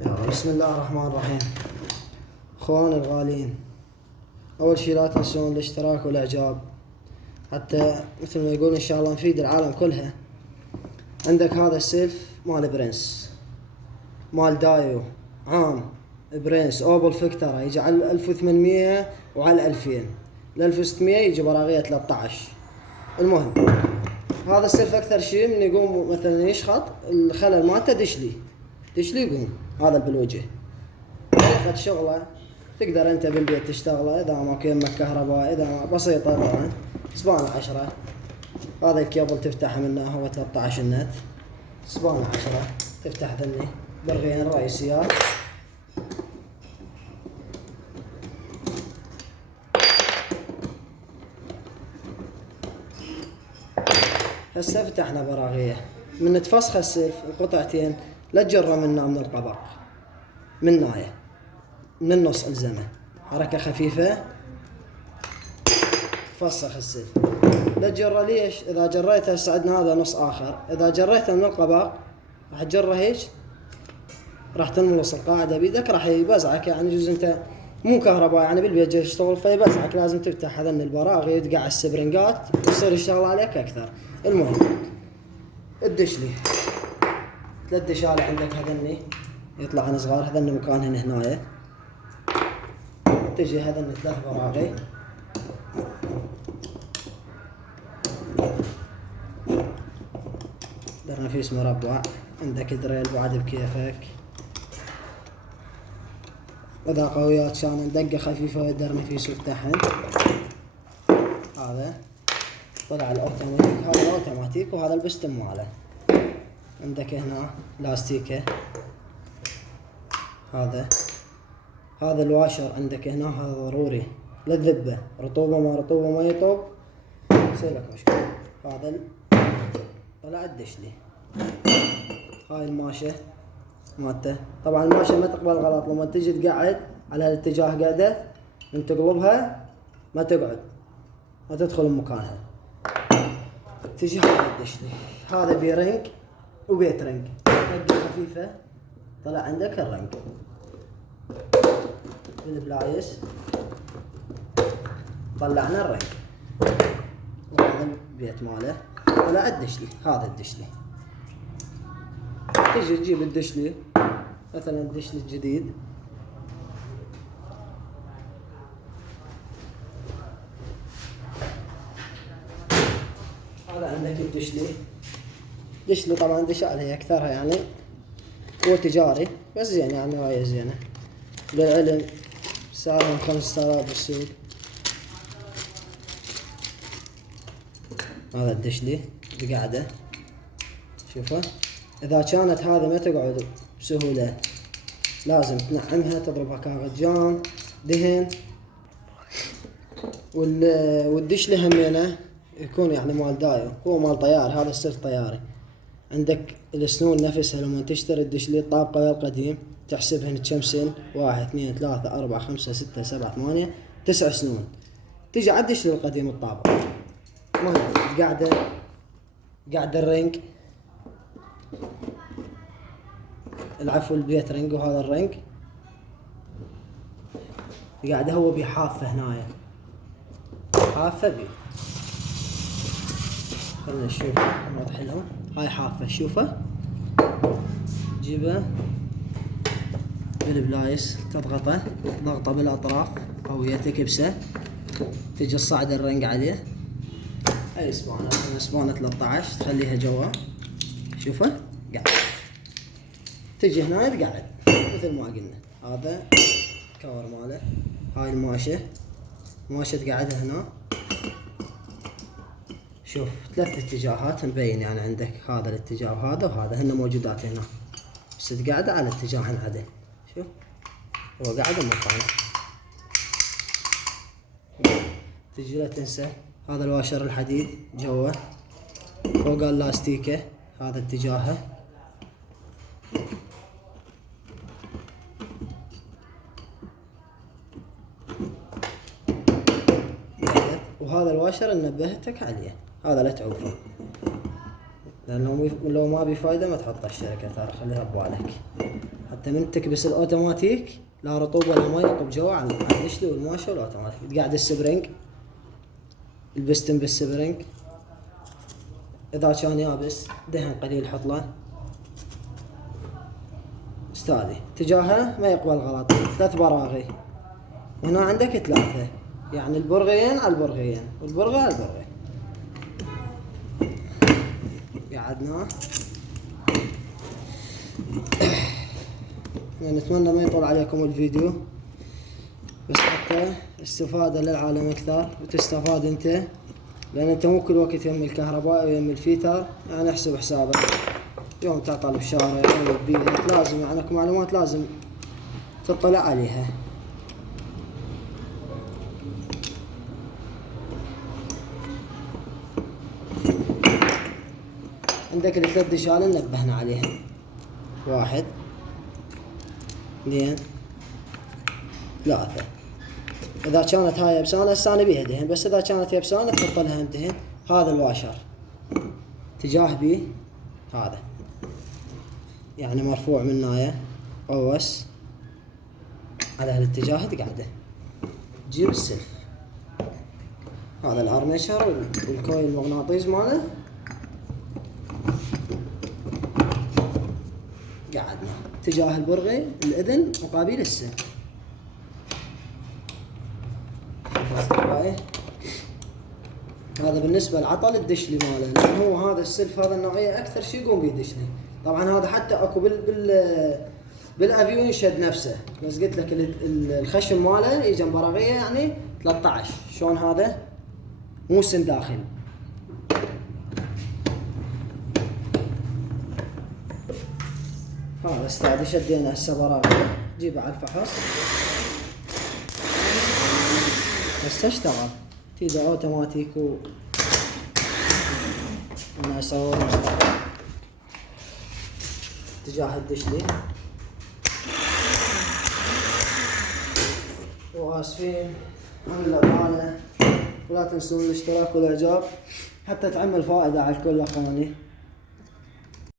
بسم الله الرحمن الرحيم. اخواني الغاليين، اول شي لا تنسون الاشتراك والاعجاب حتى مثل ما يقول ان شاء الله نفيد العالم كلها. عندك هذا السيف مال برنس، مال دايو عام برنس اوبل فيكتورا، يجي على 1800 وعلى 2000. ال 1600 يجي براغية 13. المهم هذا السيف اكثر شيء من يقوم مثلا يشخط الخلل مالته دشلي يقوم هذا بالوجه. طريقة شغله تقدر انت بالبيت تشتغله اذا ماكو يمك كهرباء، اذا ما بسيطة طبعا. اسبان 10 هذا الكيبل تفتح منه، هو 13 نت. اسبان 10 تفتح ذني برغين رئيسيات. هسه فتحنا براغية من تفسخ السلف القطعتين، لا تجره منه من القبق، من ناية من النص الزمه حركة خفيفة تفسخ السلف. لا تجره، ليش؟ اذا جريته هسه عندنا هذا نص اخر، اذا جريته من القبق راح تجره هيك، راح تنملص القاعدة بيدك، راح يبزعك. يعني جزء انت مو كهرباء يعني بالبيت جاي تشتغل فيبزعك، لازم تفتح هذن البراغي وتقع السبرنجات ويصير الشغل عليك اكثر. المهم الدشلي 3 دشالة عندك هذني يطلع عن صغار، هذن مكانهن هنايا. تجي هذن 3 براغي درنفيس مربع، عندك دريل بعد بكيفك. اذا قويات كان دقة خفيفة درنفيس وفتحن. هذا طلع الاوتوماتيك، هذا الاوتوماتيك وهذا البستم ماله. عندك هنا لاستيكه، هذا الواشر عندك هنا، هذا ضروري للذبة، رطوبة ما رطوبة ما يطوب يصير لك مشكلة. هذا طلع الدشلي. هاي الماشة مالته، طبعا الماشة ما تقبل غلط، لما تجي تقعد على الاتجاه قعدة من تقلبها ما تقعد، ما تدخل مكانها. تجي هذا الدشلي، هذا بيرنج وبيت رنج، دقة خفيفة طلع عندك الرنج بالبلايس، طلعنا الرنج. وهذا البيت ماله طلع الدشلي. هذا الدشلي تجي تجيب الدشلي مثلا الدشلي الجديد، هذا عندك دشلي طبعا دشالة هي اكثرها يعني هو تجاري بس زين، يعني هاي زينة للعلم، سعرهم 5000 بالسوق. هذا الدشلي بقعدة شوفه، اذا كانت هذه ما تقعد بسهولة لازم تنعمها، تضربها كاغذ جام دهن. والدشلي همينه يكون يعني مال دايو، هو مال طيار، هذا السلف طياري. عندك السنون نفسها لما تشتري الدشلي الطابقة ويا القديم تحسبهن كم سن، 1 2 3 4 5 6 7 8 9 سنون. تجي على الدشلي القديم الطابق المهم قاعدة الرنج، العفو البيت رنج، وهذا الرنج قاعدة هو بحافة هنايا، حافة بي. خلنا نشوف نوضح لهم. هاي حافة شوفه، جيبه بالبلايس تضغطه ضغطه بالاطراف قوية تكبسه، تجي الصعد الرنج عليه. هاي اسبانة 13 تخليها جوا، شوفه قاعد. تجي هنا تقعد مثل ما قلنا، هذا كور ماله. هاي الماشة تقعدها هنا، شوف 3 اتجاهات مبين، يعني عندك هذا الاتجاه وهذا هن موجودات هنا، بس تقعد على اتجاه عدل. شوف هو قاعد مكانه. تجي لا تنسى هذا الواشر الحديد جوا، فوق اللاستيكة هذا اتجاهه. وهذا الواشر اللي نبهتك عليه، هذا لا تعوفه. لأنه لو ما بي فايدة ما تحط الشركة، ترى خليها ببالك. حتى من تكبس الأوتوماتيك لا رطوبة ولا ماء يطب جوا على الدشلي والماشة والأوتوماتيك. تقعد السبرينج، البستن بالسبرينج، إذا كان يابس دهن قليل حط له استاذي. اتجاهه ما يقبل غلط، 3 براغي، وهنا عندك 3، يعني البرغيين على البرغيين والبرغي على البرغي. قعدناه. نتمنى ما يطول عليكم الفيديو، بس حتى استفادة للعالم أكثر وتستفاد أنت، لأن أنت مو كل وقت يم الكهرباء ويم الفيتر، يعني احسب حسابك. يوم تعطل بشارع يوم ببيتك، لازم يعني معلومات لازم تطلع عليها. عندك ال3 دشال نبهنا عليها، 1 2 3. إذا كانت هاي يبسانة هسه أنا بيها دهن، بس إذا كانت يبسانة تحط لها دهن. هذا الواشر اتجاه بي هذا، يعني مرفوع من ناية قوس على هالاتجاه تقعده. تجيب السلف، هذا الارميشر والكويل المغناطيس ماله، قعدنا اتجاه البرغي الإذن مقابل السلف. هذا بالنسبة لعطل الدشلي ماله، لأن هو هذا السلف هذا النوعية أكثر شيء يقوم به دشلي. طبعا هذا حتى أكو بالأفيو ينشد نفسه، بس قلت لك الخشم ماله يجي براغية يعني 13. شلون هذا مو سن داخل. هذا استعد شدينا هسه براغية، جيبه على الفحص هسه اشتغل. تيجي اوتوماتيك انا اسوي اتجاه الدشلي. واسفين عن الإطالة، ولا تنسون الاشتراك والاعجاب حتى تعمل فائدة على الكل اخواني.